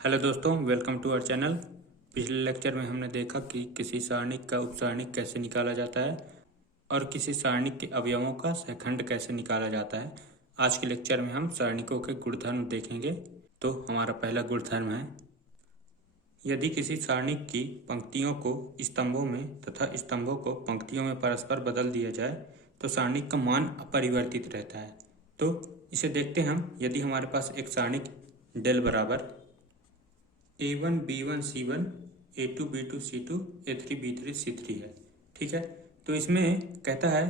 Hello दोस्तों, welcome to our channel. पिछले lecture में हमने देखा कि किसी सारणिक का उपसारणिक कैसे निकाला जाता है और किसी सारणिक के अवयवों का सहखंड कैसे निकाला जाता है। आज के लेक्चर में हम सारणिकों के गुणधर्म देखेंगे। तो हमारा पहला गुणधर्म है, यदि किसी सारणिक की पंक्तियों को स्तंभों में तथा स्तंभों को पंक्तियों में परस्पर बदल दिया जाए तो सारणिक का मान अपरिवर्तित रहता है। तो इसे देखते हैं हम। यदि हमारे पास एक सारणिक डेल बराबर A1 B1 C1 A2 B2 C2 A3 B3 C3 है, ठीक है। तो इसमें कहता है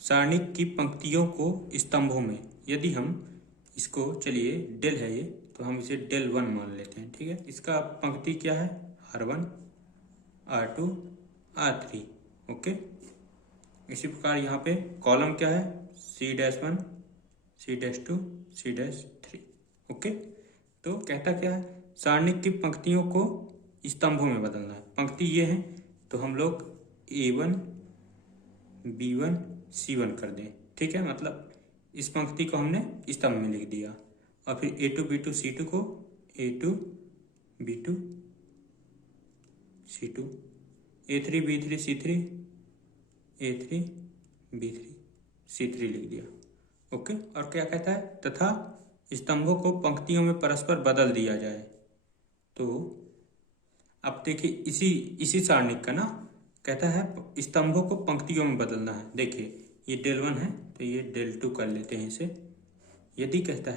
सारणिक की पंक्तियों को स्तंभों में, यदि हम इसको, चलिए डेल है ये, तो हम इसे डेल 1 मान लेते हैं, ठीक है। इसका पंक्ति क्या है, R1 R2 R3, ओके। इसी प्रकार यहाँ पे कॉलम क्या है, C-1 C-2 C-3, ओके। तो कहता क्या है, सारणिक की पंक्तियों को स्तंभों में बदलना है। पंक्ति ये है तो हम लोग A1 B1 C1 कर दें, ठीक है। मतलब इस पंक्ति को हमने स्तंभ में लिख दिया और फिर A2 B2 C2 को A2 B2 C2 A3 B3 C3 A3 B3 C3 लिख दिया, ओके। और क्या कहता है, तथा स्तंभों को पंक्तियों में परस्पर बदल दिया जाए। तो अब देखिए इसी सारणिक का ना कहता है स्तंभों को पंक्तियों में बदलना है। देखिए ये डेल 1 है तो ये डेल 2 कर लेते हैं इसे। यदि कहता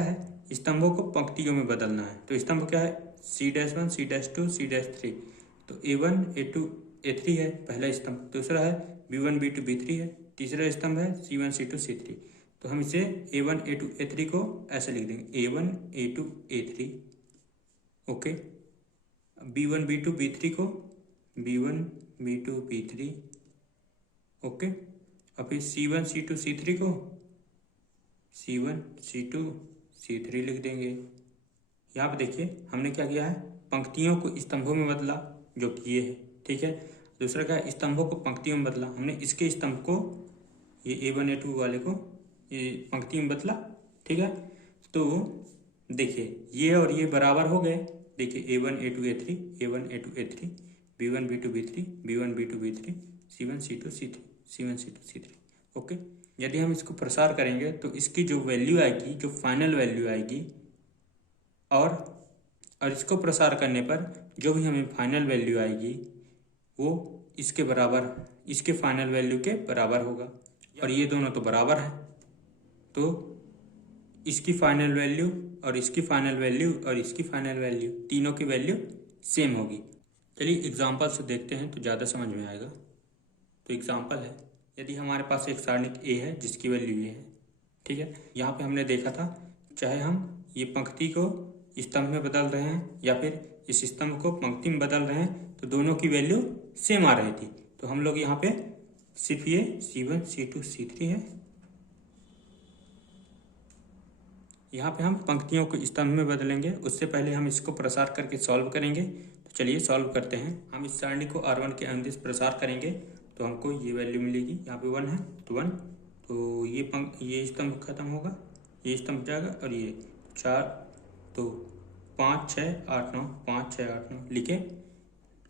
है स्तंभों को पंक्तियों में बदलना है तो स्तंभ क्या है, C-1 C-2 C-3। तो A1 A2 A3 है पहला स्तंभ, दूसरा है B1 B2 B3 है, तीसरा स्तंभ है C1 C2 C3। तो हम इसे A1 A2 A3 को ऐसे लिख देंगे, A1 A2 A3, okay. B1 B2 B3 को B1 B2 B3, ओके। और फिर C1 C2 C3 को C1 C2 C3 लिख देंगे। यहाँ पे देखिए हमने क्या किया है, पंक्तियों को स्तंभों में बदला, जो कि ये है, ठीक है। दूसरा क्या है, स्तंभों को पंक्तियों में बदला। हमने इसके स्तंभ को, ये A1 A2 वाले को ये पंक्ति में बदला, ठीक है। तो देखिए ये और ये बराबर हो गए। देखिए A1 A2 A3 A1 A2 A3 B1 B2 B3 B1 B2 B3 C1 C2 C3 C1 C2 C3, okay. यदि हम इसको प्रसार करेंगे तो इसकी जो वैल्यू आएगी, जो फाइनल वैल्यू आएगी, और इसको प्रसार करने पर जो भी हमें फाइनल वैल्यू आएगी वो इसके बराबर, इसके फाइनल वैल्यू के बराबर होगा। और ये दोनों तो बराबर हैं, तो इसकी फाइनल वैल्यू और इसकी फाइनल वैल्यू और इसकी फाइनल वैल्यू, तीनों की वैल्यू सेम होगी। चलिए एग्जाम्पल से देखते हैं तो ज़्यादा समझ में आएगा। तो एग्जाम्पल है, यदि हमारे पास एक सारणिक A है जिसकी वैल्यू ये है, ठीक है। यहाँ पे हमने देखा था, चाहे हम ये पंक्ति को स्तंभ में बदल रहे हैं या फिर इस स्तंभ को पंक्ति में बदल रहे हैं तो दोनों की वैल्यू सेम आ रही थी। तो हम लोग यहाँ पे सिर्फ ये C1 C2 C3 है, यहाँ पे हम पंक्तियों को स्तंभ में बदलेंगे। उससे पहले हम इसको प्रसार करके सॉल्व करेंगे। तो चलिए सॉल्व करते हैं। हम इस सारणी को R1 के अनुदिश प्रसार करेंगे तो हमको ये वैल्यू मिलेगी। यहाँ पे 1 है तो 1, तो ये स्तंभ खत्म होगा, ये स्तंभ जाएगा, और ये 4, तो 5 6 8 9 5 6 8 9 लिखे।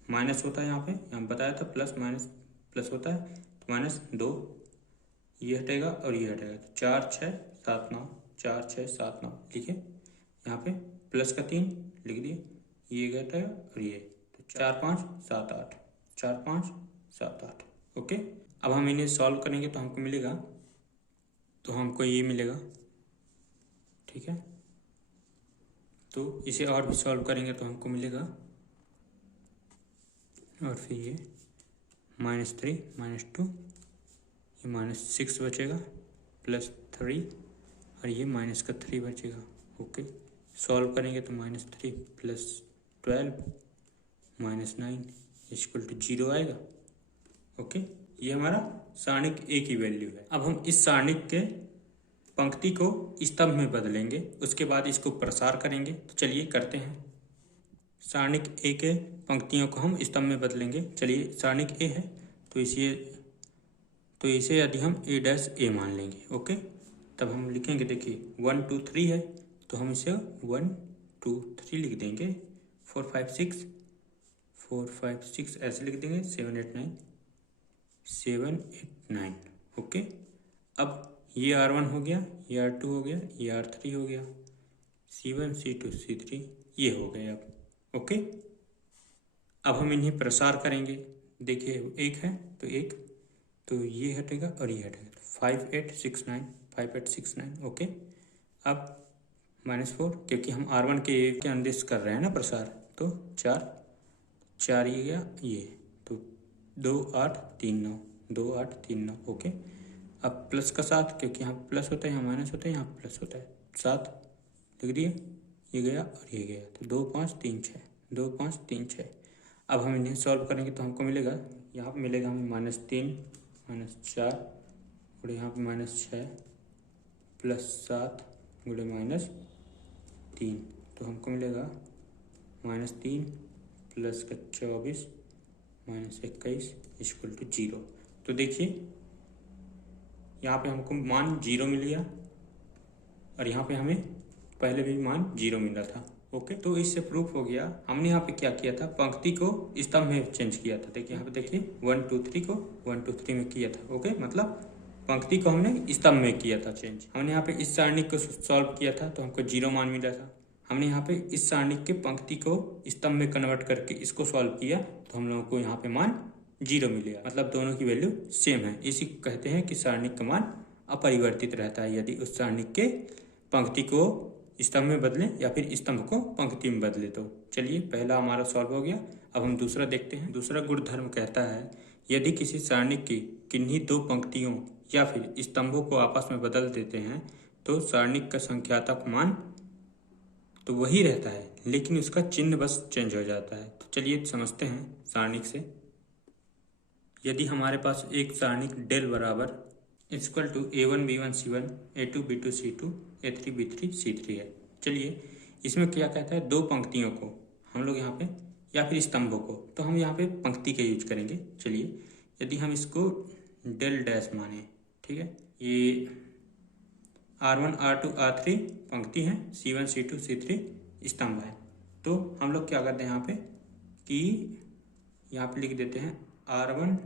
माइनस होता है यहाँ बताया था, प्लस माइनस प्लस होता है, तो -2, ये हटेगा और ये हटेगा, तो 4 6 7 9 4 6 7 9 लिखे। यहाँ पे प्लस का 3 लिख दिए, ये घटेगा और ये, तो 4 5 7 8 4 5 7 8, ओके। अब हम इन्हें सॉल्व करेंगे तो हमको मिलेगा, तो हमको ये मिलेगा, ठीक है। तो इसे और भी सॉल्व करेंगे तो हमको मिलेगा, और फिर ये -3 -2, ये -6 बचेगा, +3, और ये -3 बचेगा, ओके। सॉल्व करेंगे तो -3 + 12 -9 = 0 आएगा, ओके। ये हमारा सारणिक A की वैल्यू है। अब हम इस सारणिक के पंक्ति को स्तंभ में बदलेंगे, उसके बाद इसको प्रसार करेंगे। तो चलिए करते हैं। सारणिक A के पंक्तियों को हम स्तंभ में बदलेंगे। चलिए सारणिक A है तो इसे यदि हम A' मान लेंगे, ओके। तब हम लिखेंगे, देखिए 1 2 3 है तो हम इसे 1 2 3 लिख देंगे, 4 5 6 ऐसे लिख देंगे, 7 8 9। ओके, अब ये R1 हो गया, ये R2 हो गया, ये R3 हो गया, C1 C2 C3 ये हो गए अब। ओके, अब हम इन्हें प्रसार करेंगे। देखिए एक है तो एक, तो ये हटेगा और ये हटेगा, 5 8 6 9 5 8 6 9। ओके, अब -4 क्योंकि हम R1 के अनुदेश कर रहे हैं ना प्रसार, तो 4 ये गया, ये तो 2 8 3 9 2 8 3 9। ओके, अब प्लस का 7 क्योंकि यहाँ प्लस होता है, यहाँ माइनस होता है, यहाँ प्लस होता है, 7 लिख दिए, ये गया और ये गया, तो 2 5 3 6 2 5 3 6। अब हम इन्हें सॉल्व करेंगे तो हमको मिलेगा, यहाँ पे मिलेगा हमें -3 -4 और यहाँ पे -6 +7 गुणे -3, तो हमको मिलेगा -3 प्लस का 24 -21 = 0। तो देखिए यहाँ पे हमको मान 0 मिल गया और यहाँ पे हमें पहले भी मान 0 मिला था। ओके, तो इससे प्रूफ हो गया। हमने यहाँ पे क्या किया था, पंक्ति को स्तंभ में चेंज किया था। देखिए यहाँ पे देखिए 1 2 3 को 1 2 3 में किया था। ओके, मतलब पंक्ति को हमने स्तंभ में किया था चेंज। हमने यहाँ पे इस सारणी को सॉल्व किया था तो हमको 0 मान मिला था। हमने यहाँ पे इस सारणी के पंक्ति को स्तंभ में कन्वर्ट करके इसको सॉल्व किया तो हम लोगों को यहाँ पे मान 0 मिलेगा, मतलब दोनों की वैल्यू सेम है। इसी कहते हैं कि सारणी का मान अपरिवर्तित रहता है यदि उस सारणी के पंक्ति को स्तंभ में बदलें या फिर स्तंभ को पंक्ति में बदले। तो चलिए पहला हमारा सॉल्व हो गया। अब हम दूसरा देखते हैं। दूसरा गुणधर्म कहता है यदि किसी सारणी की किन्हीं दो पंक्तियों या फिर स्तंभों को आपस में बदल देते हैं तो सारणी का संख्यात्मक मान तो वही रहता है लेकिन उसका चिन्ह बस चेंज हो जाता है। तो चलिए समझते हैं सारणिक से। यदि हमारे पास एक सारणिक डेल बराबर equal to A1 B1 C1 A2 B2 C2 A3 B3 C3 है। चलिए इसमें क्या कहता है, दो पंक्तियों को हम लोग यहाँ पे या फिर स्तंभों को, तो हम यहाँ पे पंक्ति का यूज करेंगे। चलिए यदि हम इसको डेल डैश माने, ठीक है, ये R1 R2 R3 पंक्ति है, C1 C2 C3 स्तंभ है। तो हम लोग क्या करते हैं यहाँ पे कि यहाँ पे लिख देते हैं R1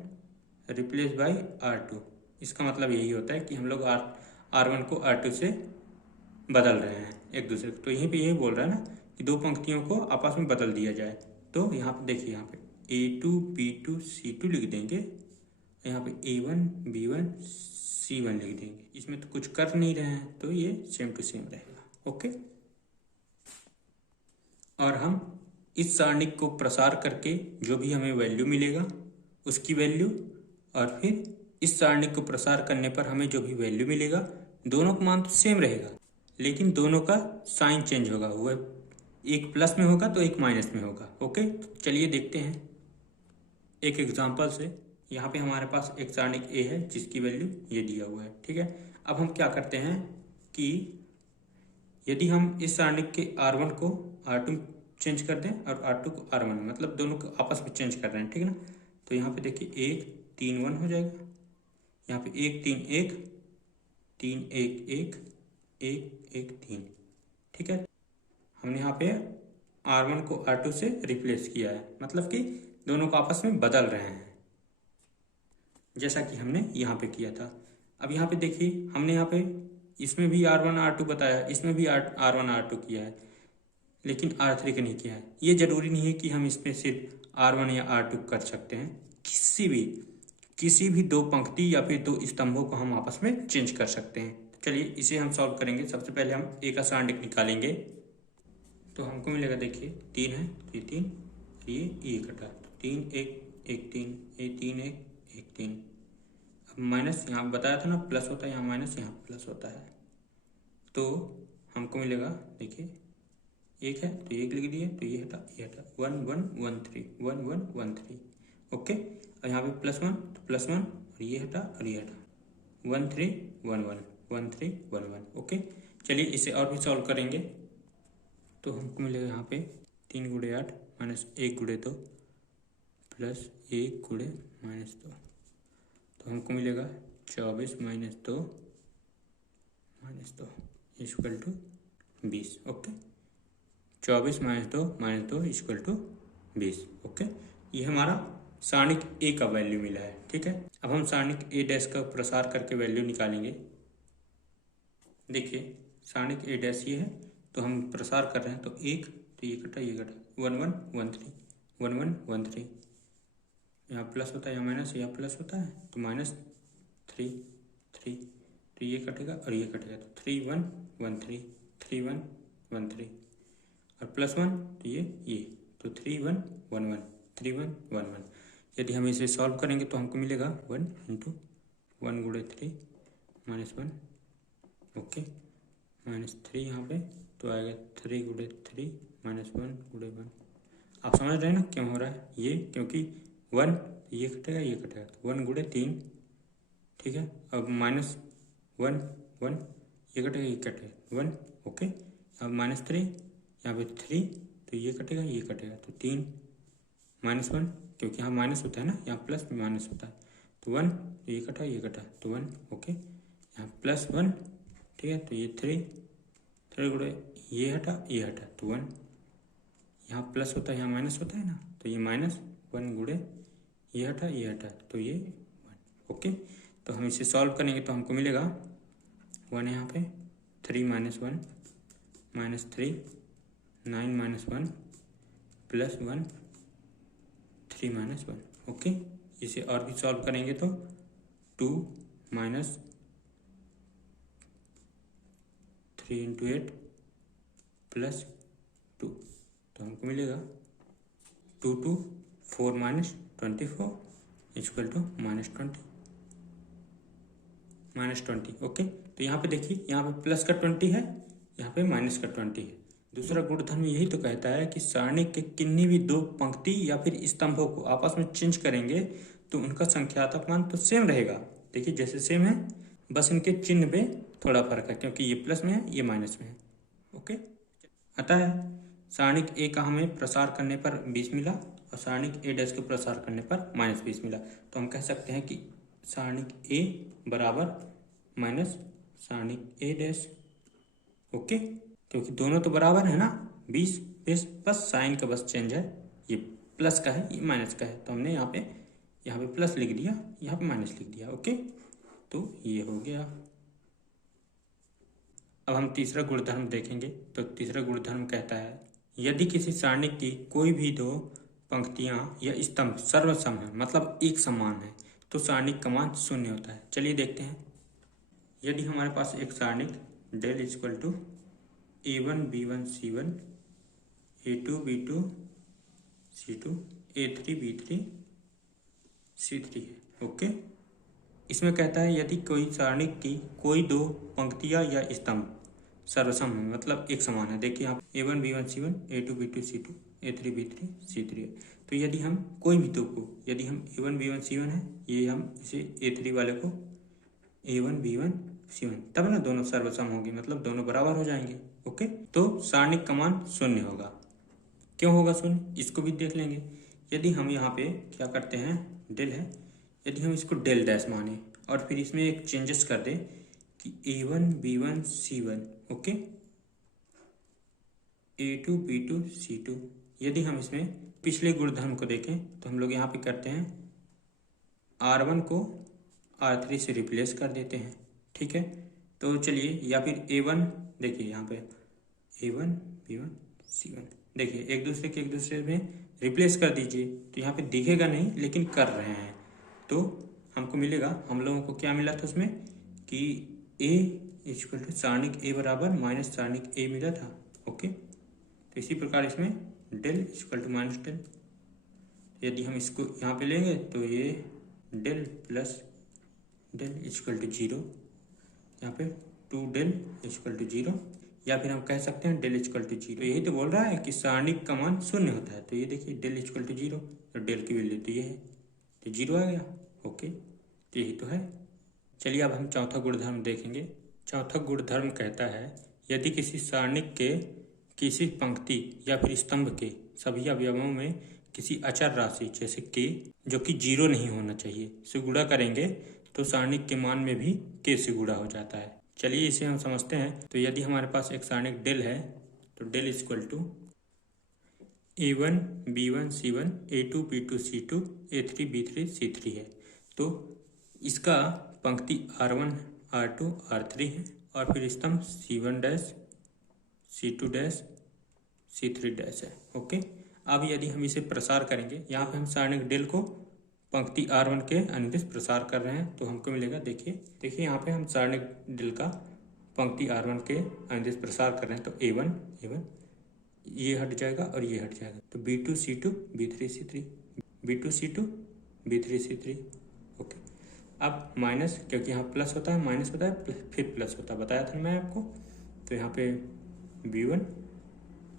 रिप्लेस बाई R2। इसका मतलब यही होता है कि हम लोग R1 को R2 से बदल रहे हैं एक दूसरे को। तो यहीं पे यही बोल रहा है ना कि दो पंक्तियों को आपस में बदल दिया जाए। तो यहाँ पे देखिए, यहाँ पे A2 B2 C2 लिख देंगे, यहाँ पे A1 B1 C1 लिख देंगे। इसमें तो कुछ कर नहीं रहे हैं तो ये सेम टू सेम रहेगा। ओके, और हम इस सारणिक को प्रसार करके जो भी हमें वैल्यू मिलेगा उसकी वैल्यू, और फिर इस सारणिक को प्रसार करने पर हमें जो भी वैल्यू मिलेगा दोनों का मान तो सेम रहेगा लेकिन दोनों का साइन चेंज होगा, वह एक प्लस में होगा तो एक माइनस में होगा। ओके, तो चलिए देखते हैं एक एग्जांपल से। यहाँ पे हमारे पास एक सारणिक ए है जिसकी वैल्यू ये दिया हुआ है, ठीक है। अब हम क्या करते हैं कि यदि हम इस सारणिक के R1 को R2 चेंज कर दें और R2 को R1, मतलब दोनों को आपस में चेंज कर रहे हैं, ठीक है ना। तो यहाँ पे देखिए 1 3 1 हो जाएगा, यहाँ पे 1 3 1 3 1 1 1 1 3, ठीक है। हमने यहाँ पे R1 को R2 से रिप्लेस किया है, मतलब कि दोनों को आपस में बदल रहे हैं जैसा कि हमने यहाँ पे किया था। अब यहाँ पे देखिए हमने यहाँ पे इसमें भी R1 R2 बताया, इसमें भी R1 R2 किया है लेकिन R3 का नहीं किया है। ये जरूरी नहीं है कि हम इसमें सिर्फ R1 या R2 कर सकते हैं, किसी भी दो पंक्ति या फिर दो स्तंभों को हम आपस में चेंज कर सकते हैं। तो चलिए इसे हम सॉल्व करेंगे। सबसे पहले हम ए का सारणिक निकालेंगे तो हमको मिलेगा, देखिए 3 है तो ये 3, ये कटा, तो 3 1 1 3, ये 3 1 1 3। अब माइनस यहाँ बताया था ना प्लस होता है, यहाँ माइनस यहाँ प्लस होता है, तो हमको मिलेगा, देखिए 1 है तो 1 लिख दिए, तो ये हटा 1 1 1 3 1 1 1 3। ओके, और यहाँ पे +1 तो +1 और ये हटा 1 3 1 1 1 3 1 1। ओके, चलिए इसे और भी सॉल्व करेंगे तो हमको मिलेगा यहाँ पे 3 × 8 -1 × 2 प्लस 1 × -2, तो हमको मिलेगा 24 -2 -2 = 20। Okay, 24 - 2 equal to 20। ओके, ये हमारा सारणिक ए का वैल्यू मिला है। ठीक है, अब हम सारणिक ए डैश का प्रसार करके वैल्यू निकालेंगे। देखिए सारणिक ए डैश ये है, तो हम प्रसार कर रहे हैं, तो 1, तो ये कटा 1 1 1 3 1 1 1 3, यहाँ प्लस होता है, यहाँ माइनस, यहाँ प्लस होता है, तो -3 3, तो ये कटेगा और ये कटेगा, तो 3 1 1 3 3 1 1 3, और +1 तो ये तो 3 1 1 1 3 1 1 1। यदि हम इसे सॉल्व करेंगे तो हमको मिलेगा 1 × 1 × 3 -1। ओके, -3 यहाँ पे, तो आएगा 3 × 3 -1 × 1। आप समझ रहे हैं ना क्यों हो रहा है ये, क्योंकि 1 ये कटेगा, ये कटेगा, तो 1 × 3। ठीक है, अब -1 1 ये कटेगा, ये कटेगा 1। ओके, अब -3 यहाँ पे 3, तो ये कटेगा, ये कटेगा, तो 3 -1, क्योंकि यहाँ माइनस होता है ना, यहाँ प्लस में माइनस होता है, तो 1, तो ये कटा, ये कटा, तो 1। ओके, यहाँ +1। ठीक है, तो ये 3 गुणे ये हटा, ये हटा, तो 1। यहाँ प्लस होता है, यहाँ माइनस होता है ना, तो ये -1 गुणे ये हटा, ये हटा, तो ये 1। ओके, तो हम इसे सॉल्व करेंगे तो हमको मिलेगा 1 यहाँ पे, 3 - 1 -3 9 - 1 +1 3 - 1। ओके, इसे और भी सॉल्व करेंगे तो 2 - 3 × 8 +2, तो हमको मिलेगा 2 2 4 - 24 इक्वल टू -20। ओके, तो यहाँ पे देखिए, यहाँ पे प्लस का 20 है, यहाँ पे माइनस का 20 है। दूसरा गुणधर्म यही तो कहता है कि सारणी के किन्हीं भी दो पंक्ति या फिर स्तंभों को आपस में चेंज करेंगे तो उनका संख्यात्मक मान तो सेम रहेगा। देखिए जैसे सेम है, बस इनके चिन्ह पे थोड़ा फर्क है, क्योंकि ये प्लस में है, ये माइनस में है। ओके, अतः सारणिक ए का हमें प्रसार करने पर 20 मिला और सारणिक ए डैश के प्रसार करने पर -20 मिला। तो हम कह सकते हैं कि सारणिक ए बराबर माइनस सारणिक ए डैश। ओके, क्योंकि दोनों तो बराबर है ना, 20 बस साइन का बस चेंज है, ये प्लस का है, ये माइनस का है, तो हमने यहाँ पे प्लस लिख दिया, यहाँ पे माइनस लिख दिया। ओके, तो ये हो गया। अब हम तीसरा गुणधर्म देखेंगे। तो तीसरा गुणधर्म कहता है यदि किसी सारणी की कोई भी दो पंक्तियां या स्तंभ सर्वसम है, मतलब एक समान है, तो सारणी का मान 0 होता है। चलिए देखते हैं। यदि हमारे पास एक सारणी del equal to A1 B1 C1 A2 B2 C2 A3 B3 C3 है। ओके, इसमें कहता है यदि कोई सारणी की कोई दो पंक्तियां या स्तंभ सर्वसम है, मतलब एक समान है। देखिए यहाँ A1 B1 C1 A2 B2 C2 A3 B3 C3 है। तो यदि हम कोई भी दो को, यदि हम A1 B1 C1 है, ये हम इसे A3 वाले को A1 B1 C1, तब ना दोनों सर्वसम होंगे, मतलब दोनों बराबर हो जाएंगे। ओके, तो सारणिक का मान 0 होगा। क्यों होगा 0, इसको भी देख लेंगे। यदि हम यहाँ पे क्या करते हैं, डेल है, यदि हम इसको डेल डैश माने और फिर इसमें एक चेंजेस कर दे कि A1 B1 C1 okay A2 B2 C2। यदि हम इसमें पिछले गुणधर्म को देखें तो हम लोग यहाँ पे करते हैं R1 को R3 से रिप्लेस कर देते हैं। ठीक है, तो चलिए, या फिर A1 देखिए यहाँ पे A1 B1 C1, देखिए एक दूसरे में रिप्लेस कर दीजिए, तो यहाँ पे दिखेगा नहीं लेकिन कर रहे हैं, तो हमको मिलेगा, हम लोगों को क्या मिला था उसमें कि A इक्वल टू सारणिक A बराबर माइनस सारणिक A मिला था। ओके, तो इसी प्रकार इसमें del equal to minus del, यदि हम इसको यहाँ पे लेंगे तो ये del plus del equal to 0, यहाँ पे 2 डेल इक्वल टू 0, या फिर हम कह सकते हैं डेल इक्वल टू 0। यही तो बोल रहा है कि सारणिक का मान 0 होता है, तो ये देखिए डेल इक्वल टू 0, तो डेल की वैल्यू तो ये है, तो 0 आ गया। ओके, तो यही तो है। चलिए अब हम चौथा गुणधर्म देखेंगे। चौथा गुणधर्म कहता है यदि किसी सारणिक के किसी पंक्ति या फिर स्तंभ के सभी अवयवों में किसी अचर राशि जैसे k जो कि 0 नहीं होना चाहिए से गुणा करेंगे तो सारणिक के मान में भी k से गुणा हो जाता है। चलिए इसे हम समझते हैं। तो यदि हमारे पास एक सारणिक डेल है तो del equal to A1 B1 C1 A2 B2 C2 A3 B3 C3 है। तो इसका पंक्ति R1 R2 R3 है और फिर स्तंभ C1 dash C2 dash C3 dash है। ओके, अब यदि हम इसे प्रसार करेंगे, यहाँ पे हम सारणिक डेल को पंक्ति R1 के अनुदिश प्रसार कर रहे हैं तो हमको मिलेगा, देखिए यहाँ पे हम सारणिक डेल का पंक्ति R1 के अनुदिश प्रसार कर रहे हैं। तो A1 ये हट जाएगा और ये हट जाएगा, तो B2 C2 B3 C3 B2 C2 B3 C3। Okay, अब माइनस, क्योंकि यहाँ प्लस होता है माइनस होता है फिर प्लस होता है, बताया था मैं आपको। तो यहाँ पे B1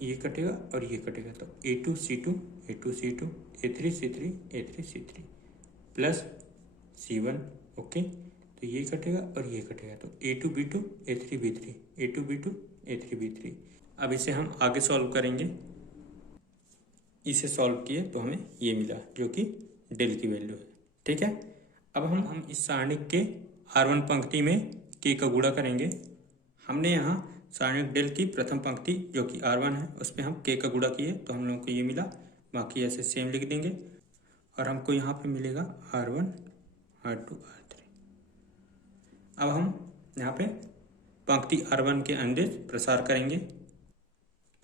ये कटेगा और ये कटेगा, तो A2 C2 A3 C3 A3 C3 plus C1। Okay, तो ये कटेगा और ये कटेगा, तो A2 B2 A3 B3 A2 B2 A3 B3। अब इसे हम आगे सॉल्व करेंगे। इसे सॉल्व किए तो हमें ये मिला जो कि डेल की वैल्यू है। ठीक है, अब हम इस सारणिक के R1 पंक्ति में k का गुणा करेंगे। हमने यहाँ सारणिक डेल की प्रथम पंक्ति जो कि R1 है उस पर हम k का गुणा किए तो हम लोगों को ये मिला। बाकी ऐसे सेम लिख देंगे और हमको यहाँ पे मिलेगा R1 R2 R3। अब हम यहाँ पे पंक्ति R1 के अनुदिश प्रसार करेंगे।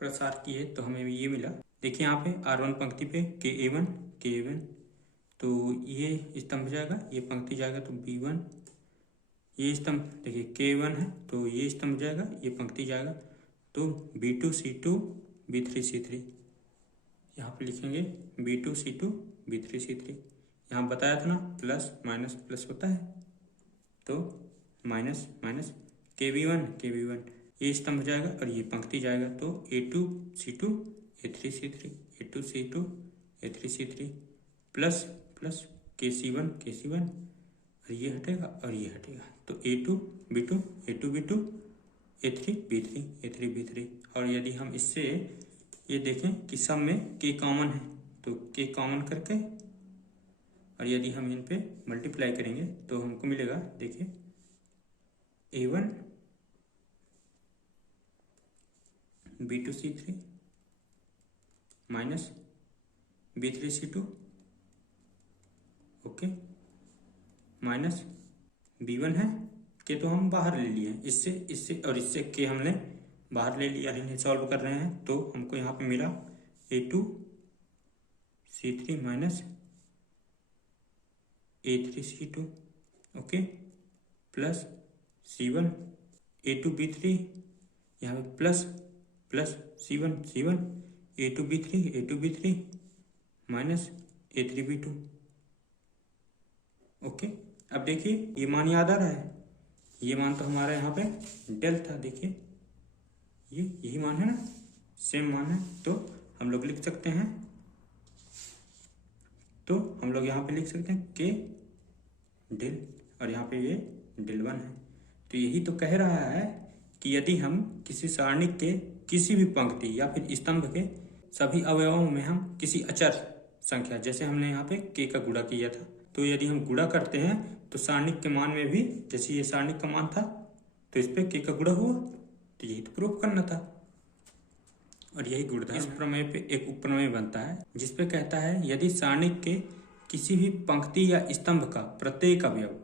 प्रसार किए तो हमें ये मिला, देखिए यहाँ पे R1 पंक्ति पे KA1 तो ये स्तंभ जाएगा, ये पंक्ति जाएगा, तो B1 ये स्तंभ, देखिए K1 है तो ये स्तंभ जाएगा, ये पंक्ति जाएगा, तो B2 C2 B3 C3 यहाँ पे लिखेंगे B2 C2 B3 C3। यहाँ बताया था ना प्लस माइनस प्लस होता है, तो माइनस माइनस KB1 ये स्तंभ जाएगा और ये पंक्ति जाएगा, तो A2 C2 A3 C3 A2 C2 A3 C3 plus plus KC1 और ये हटेगा और ये हटेगा, तो A2 B2 A3 B3 और यदि हम इससे ये देखें कि सब में k कॉमन है तो k कॉमन करके और यदि हम इन पे मल्टीप्लाई करेंगे तो हमको मिलेगा, देखिए A1 B2 C3 minus B3 C2 okay minus B1 है के तो हम बाहर ले लिए, इससे और इससे के हमने बाहर ले लिया, इन्हें सॉल्व कर रहे हैं तो हमको यहाँ पे मिला A2 C3 minus A3 C2 okay plus C1 A2 B3 यहाँ पे plus C1 A2 B3 minus A3 B2 okay. अब देखिए ये मान याद आ रहा है, ये मान तो हमारा यहाँ पे डेल था, देखिए ये यही मान है ना, सेम मान है, तो हम लोग लिख सकते हैं, तो हम लोग यहाँ पे लिख सकते हैं के डेल और यहाँ पे ये डेल 1 है। तो यही तो कह रहा है कि यदि हम किसी सारणिक के किसी भी पंक्ति या फिर स्तंभ के सभी अवयवों में हम किसी अचर संख्या, जैसे हमने यहाँ पे k का गुणा किया था, तो यदि हम गुणा करते हैं तो सारणिक के मान में भी, जैसे ये सारणिक का मान था तो इस पे k का गुणा हुआ, तो यही तो प्रूफ करना था और यही गुणधर्म। इस प्रमेय पे एक उपप्रमेय बनता है जिसपे कहता है यदि सारणिक के किसी भी पंक्ति या स्तंभ का प्रत्येक अवयव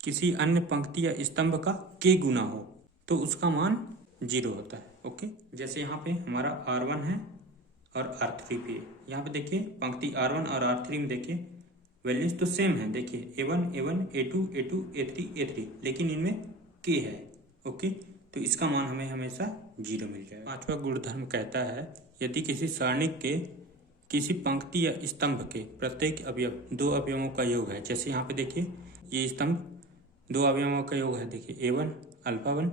किसी अन्य पंक्ति या स्तंभ का k गुना हो तो उसका मान 0 होता है। ओके, जैसे यहाँ पे हमारा R1 है और R3 भी है। यहाँ पे देखिए पंक्ति R1 और R3 में देखिए वैल्यूज तो सेम है, देखिए A1 A2 A3 लेकिन इनमें k है। ओके, तो इसका मान हमें हमेशा 0 मिल जाएगा। पांचवा गुणधर्म कहता है यदि किसी सारणिक के किसी पंक्ति या स्तंभ के प्रत्येक अवयव 2 अवयवों का योग है, जैसे यहाँ पे देखिए ये स्तंभ 2 अवयवों का योग है, देखिए A1 alpha 1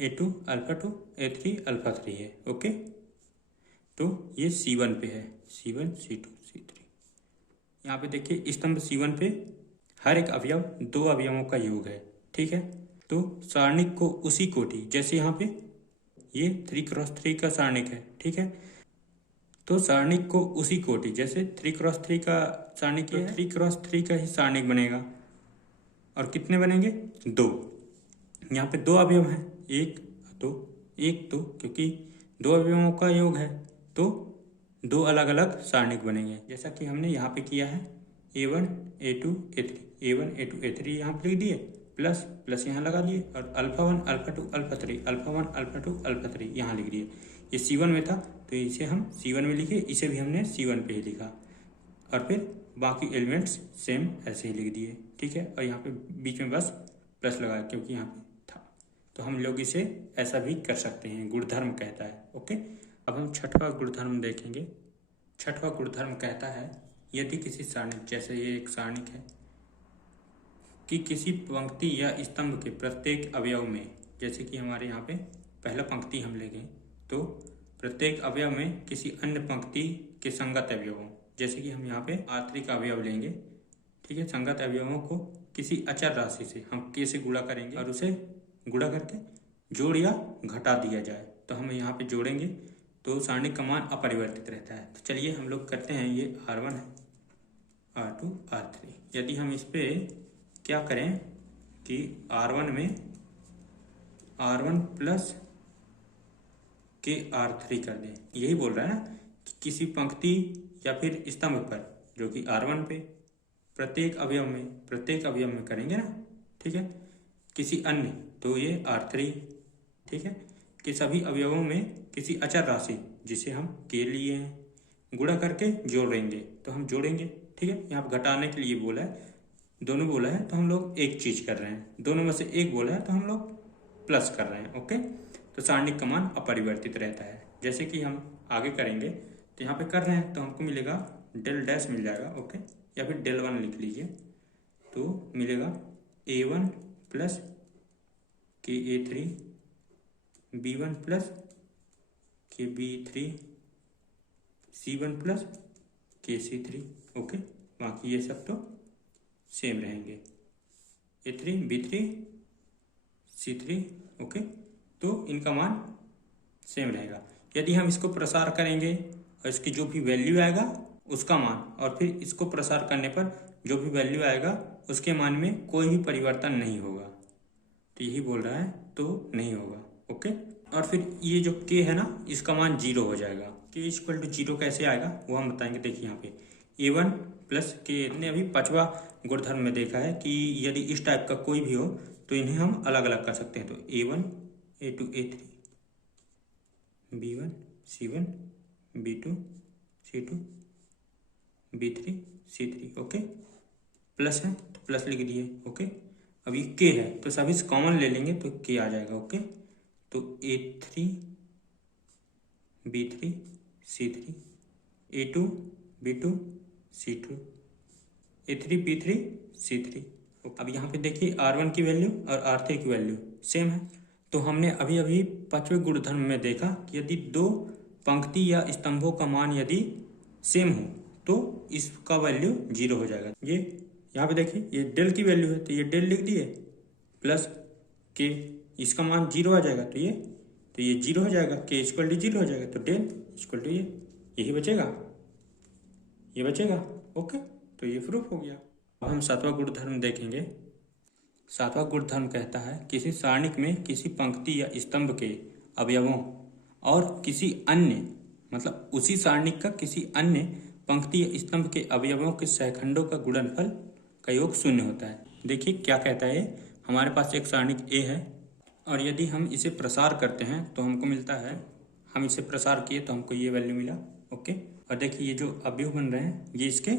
A2 alpha 2 A3 alpha 3 है। ओके, तो ये C1 पे है, C1 C2 C3। यहाँ पे देखिए स्तंभ C1 पे हर एक अवयव 2 अवयवों का योग है। ठीक है, तो सारणिक को उसी कोटि, जैसे यहाँ पे ये 3x3 का सारणिक है, ठीक है, तो सारणिक को उसी कोटि, जैसे 3x3 का सारणिक है, 3x3 का ही सारणिक बनेगा और कितने बनेंगे 2। यहाँ पे दो अवयव हैं, एक दो, क्योंकि दो अवयवों का योग है तो दो अलग अलग सारणिक बनेंगे। जैसा कि हमने यहाँ पे किया है A1 A2 A3, A1 A2 A3 यहाँ पे लिख दिए, प्लस प्लस यहाँ लगा लिए, और alpha 1 alpha 2 alpha 3, alpha 1 alpha 2 alpha 3 यहाँ लिख दिए। ये C1 में था तो इसे हम C1 में लिखे, इसे भी हमने C1 पे ही लिखा, और फिर बाकी एलिमेंट्स सेम ऐसे ही लिख दिए, ठीक है। और यहाँ पे बीच में बस प्लस लगाया क्योंकि यहाँ पे था। तो हम लोग इसे ऐसा भी कर सकते हैं, गुणधर्म कहता है। ओके, अब हम छठवां गुणधर्म देखेंगे। छठवां गुणधर्म कहता है यदि किसी सारणिक, जैसे ये एक सारणिक है, कि किसी पंक्ति या स्तंभ के प्रत्येक अवयव में, जैसे कि हमारे यहाँ पे पहला पंक्ति हम लेंगे तो प्रत्येक अवयव में किसी अन्य पंक्ति के संगत अवयवों, जैसे कि हम यहाँ पे आर्थिक का अवयव लेंगे, ठीक है, संगत अवयवों को किसी अचर राशि से हम k से गुणा करेंगे और उसे गुणा करके जोड़ या घटा दिया जाए, तो हम यहाँ पे जोड़ेंगे तो सारणिक का मान अपरिवर्तित रहता है। तो चलिए हम लोग करते हैं, ये R1 है, R2 R3। यदि हम इस पे क्या करें कि R1 में R1 प्लस के R3 कर दें, यही बोल रहा है ना कि किसी पंक्ति या फिर स्तंभ पर, जो कि R1 पे प्रत्येक अवयव में करेंगे ना, ठीक है, किसी अन्य तो ये R3, ठीक है, कि सभी अवयवों में किसी अचर राशि जिसे हम k लिए हैं गुणा करके जोड़ेंगे, तो हम जोड़ेंगे, ठीक है। यहाँ पर घटाने के लिए बोला है, दोनों बोला है तो हम लोग एक चीज कर रहे हैं, दोनों में से एक बोला है तो हम लोग प्लस कर रहे हैं। ओके, तो सारणिक का मान अपरिवर्तित रहता है। जैसे कि हम आगे करेंगे तो यहाँ पे कर रहे हैं तो हमको मिलेगा डेल डैश मिल जाएगा, ओके, या फिर डेल 1 लिख लीजिए, तो मिलेगा A1 प्लस के A3 B1 प्लस के B3 C1 प्लस के C3। ओके, बाकी ये सब तो सेम रहेंगे, A3 B3 C3। ओके, तो इनका मान सेम रहेगा। यदि हम इसको प्रसार करेंगे और इसकी जो भी वैल्यू आएगा उसका मान, और फिर इसको प्रसार करने पर जो भी वैल्यू आएगा उसके मान में कोई भी परिवर्तन नहीं होगा, तो यही बोल रहा है, तो नहीं होगा। ओके, और फिर ये जो k है ना, इसका मान 0 हो जाएगा। k इक्वल टू 0 कैसे आएगा वो हम बताएंगे। देखिए यहाँ पे A1 प्लस के, ने अभी पांचवा गुणधर्म में देखा है कि यदि इस टाइप का कोई भी हो तो इन्हें हम अलग अलग कर सकते हैं। तो A1 A2 A3 B1 C1 B2 C2 B3 C3। Okay, plus है तो प्लस लिख दिए। ओके, अब ये k है तो सभी कॉमन ले लेंगे तो k आ जाएगा। ओके, तो A3 B3 C3 A2 B2 C2 A3 B3 C3। अब यहाँ पे देखिए R1 की वैल्यू और R3 की वैल्यू सेम है। तो हमने अभी अभी पांचवें गुणधर्म में देखा कि यदि दो पंक्ति या स्तंभों का मान यदि सेम हो तो इसका वैल्यू 0 हो जाएगा। ये यहाँ पे देखिए ये डेल की वैल्यू है तो ये डेल लिख दिए, प्लस के, इसका मान 0 आ जाएगा तो ये 0 हो जाएगा, के इक्वल टू 0 हो जाएगा, तो डेल इक्वल टू यही बचेगा, ये बचेगा। ओके, तो ये प्रूफ हो गया। अब हम सातवां गुणधर्म देखेंगे। सातवां गुणधर्म कहता है किसी सारणिक में किसी पंक्ति या स्तंभ के अवयवों और किसी अन्य, मतलब उसी सारणिक का किसी अन्य पंक्ति या स्तंभ के अवयवों के सहखंडों का गुणनफल का योग 0 होता है। देखिए क्या कहता है, हमारे पास एक सारणिक A है और यदि हम इसे प्रसार करते हैं तो हमको मिलता है, हम इसे प्रसार किए तो हमको ये वैल्यू मिला। ओके, और देखिए ये जो अवयव बन रहे हैं ये इसके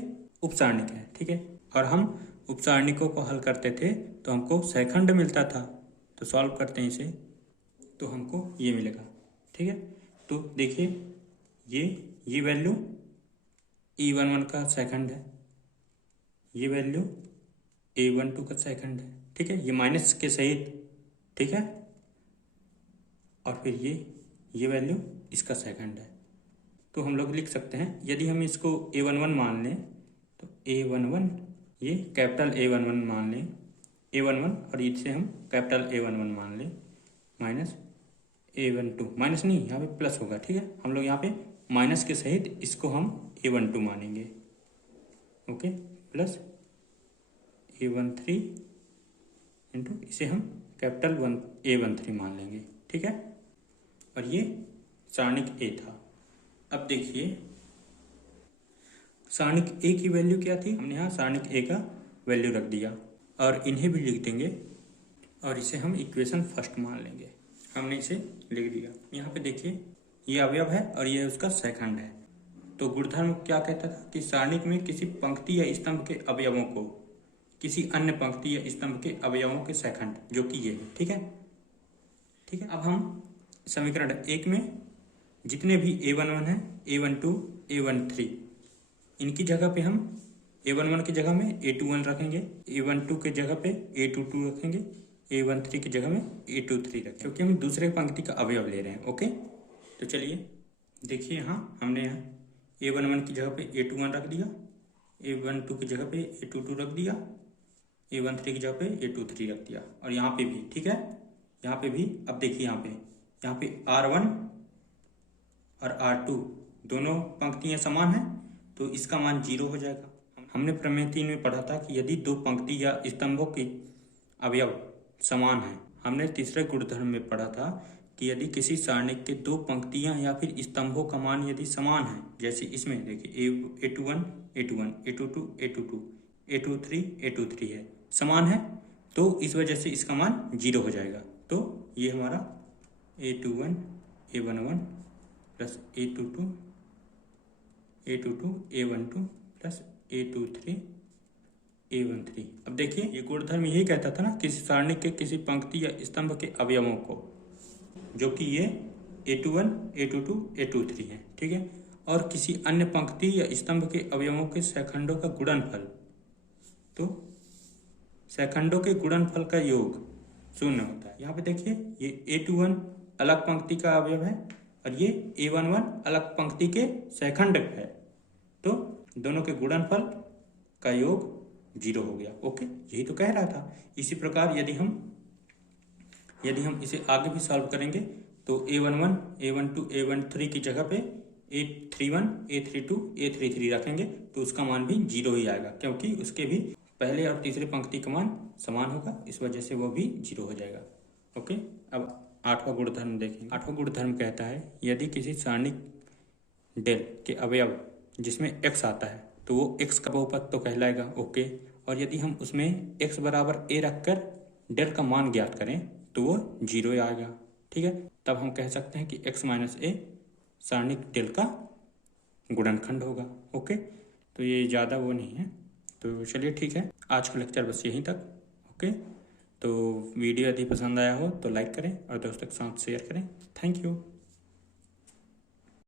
उपसारणिक है, ठीक है, और हम उपसारणिकों को हल करते थे तो हमको सहखंड मिलता था, तो सॉल्व करते हैं इसे तो हमको ये मिलेगा, ठीक है। तो देखिए ये वैल्यू E11 का सहखंड है, ये वैल्यू A12 का सहखंड है, ठीक है, ये माइनस के सहित, ठीक है, और फिर ये वैल्यू इसका सहखंड है। तो हम लोग लिख सकते हैं, यदि हम इसको A11 मान लें तो A11, ये कैपिटल A11 मान लें, A11, और इसे हम कैपिटल A11 मान लें, माइनस A12, माइनस नहीं यहाँ पे प्लस होगा, ठीक है, हम लोग यहाँ पे माइनस के सहित इसको हम A12 मानेंगे। ओके, प्लस A13 इंटू इसे हम कैपिटल A13 मान लेंगे, ठीक है। और ये सारणिक ए था। अब देखिए सारणिक ए की वैल्यू क्या थी, हमने यहाँ सारणिक ए का वैल्यू रख दिया और इन्हें भी लिख देंगे और इसे हम इक्वेशन फर्स्ट मान लेंगे। हमने इसे लिख दिया। यहाँ पे देखिए ये अवयव है और ये उसका सेकंड है। तो गुणधर्म क्या कहता था कि सारणिक में किसी पंक्ति या स्तंभ के अवयवों को किसी अन्य पंक्ति या स्तंभ के अवयवों के सेकंड, जो कि ये है, ठीक है। ठीक है, अब हम समीकरण 1 में जितने भी A11 है, A12, A13, इनकी जगह पे हम A11 की जगह में A21 रखेंगे, A12 की जगह पे A22 रखेंगे, A13 की जगह में A23 रखेंगे, क्योंकि हम दूसरे पंक्ति का अवयव ले रहे हैं। ओके, तो चलिए देखिए यहाँ हमने यहाँ A11 की जगह पे A21 रख दिया, A12 की जगह पे A22 रख दिया, A13 की जगह पे A23 रख दिया। और यहाँ पे भी ठीक है, यहाँ पे भी अब देखिए यहाँ पे R1 और R2 दोनों पंक्तियां समान हैं, तो इसका मान 0 हो जाएगा। हमने प्रमेय 3 में पढ़ा था कि यदि दो पंक्ति या स्तंभों के अवयव समान हैं। हमने तीसरे गुणधर्म में पढ़ा था कि यदि किसी सारणिक के दो पंक्तियां या फिर स्तंभों का मान यदि समान है, जैसे इसमें देखिए A21 A21, A22 A22, A23 A23 है, समान है, तो इस वजह से इसका मान 0 हो जाएगा। तो ये हमारा A21 A11 plus A22 A12 plus A23 A13। अब देखिए ये गुणधर्म यही कहता था ना, किसी सारणिक के किसी पंक्ति या स्तंभ के अवयवों को, जो कि ये A21 A22 A23 है, ठीक है, और किसी अन्य पंक्ति या स्तंभ के अवयवों के सेकंडों का गुणनफल, तो सेकंडों के गुणनफल का योग 0 होता है। यहाँ पे देखिए ये A21 अलग पंक्ति का अवयव है और ये A11 अलग पंक्ति के सेकंड है, तो दोनों के गुणनफल का योग 0 हो गया। ओके, यही तो कह रहा था। इसी प्रकार यदि हम इसे आगे भी सॉल्व करेंगे तो A11 A12 A13 की जगह पे A31 A32 A33 रखेंगे तो उसका मान भी 0 ही आएगा, क्योंकि उसके भी पहले और तीसरे पंक्ति का मान समान होगा, इस वजह से वो भी 0 हो जाएगा। ओके, अब 8वां गुणधर्म देखेंगे। 8वां गुणधर्म कहता है यदि किसी सारणिक डेल के अवयव जिसमें x आता है तो वो x का बहुपद तो कहलाएगा। ओके, और यदि हम उसमें x बराबर a रखकर डेल का मान ज्ञात करें तो वो 0 आएगा, ठीक है। तब हम कह सकते हैं कि x माइनस a सारणिक डेल का गुणनखंड होगा। ओके, तो ये ज़्यादा वो नहीं है। तो चलिए ठीक है, आज का लेक्चर बस यहीं तक। ओके, तो वीडियो यदि पसंद आया हो तो लाइक करें और दोस्तों के साथ शेयर करें। Thank you.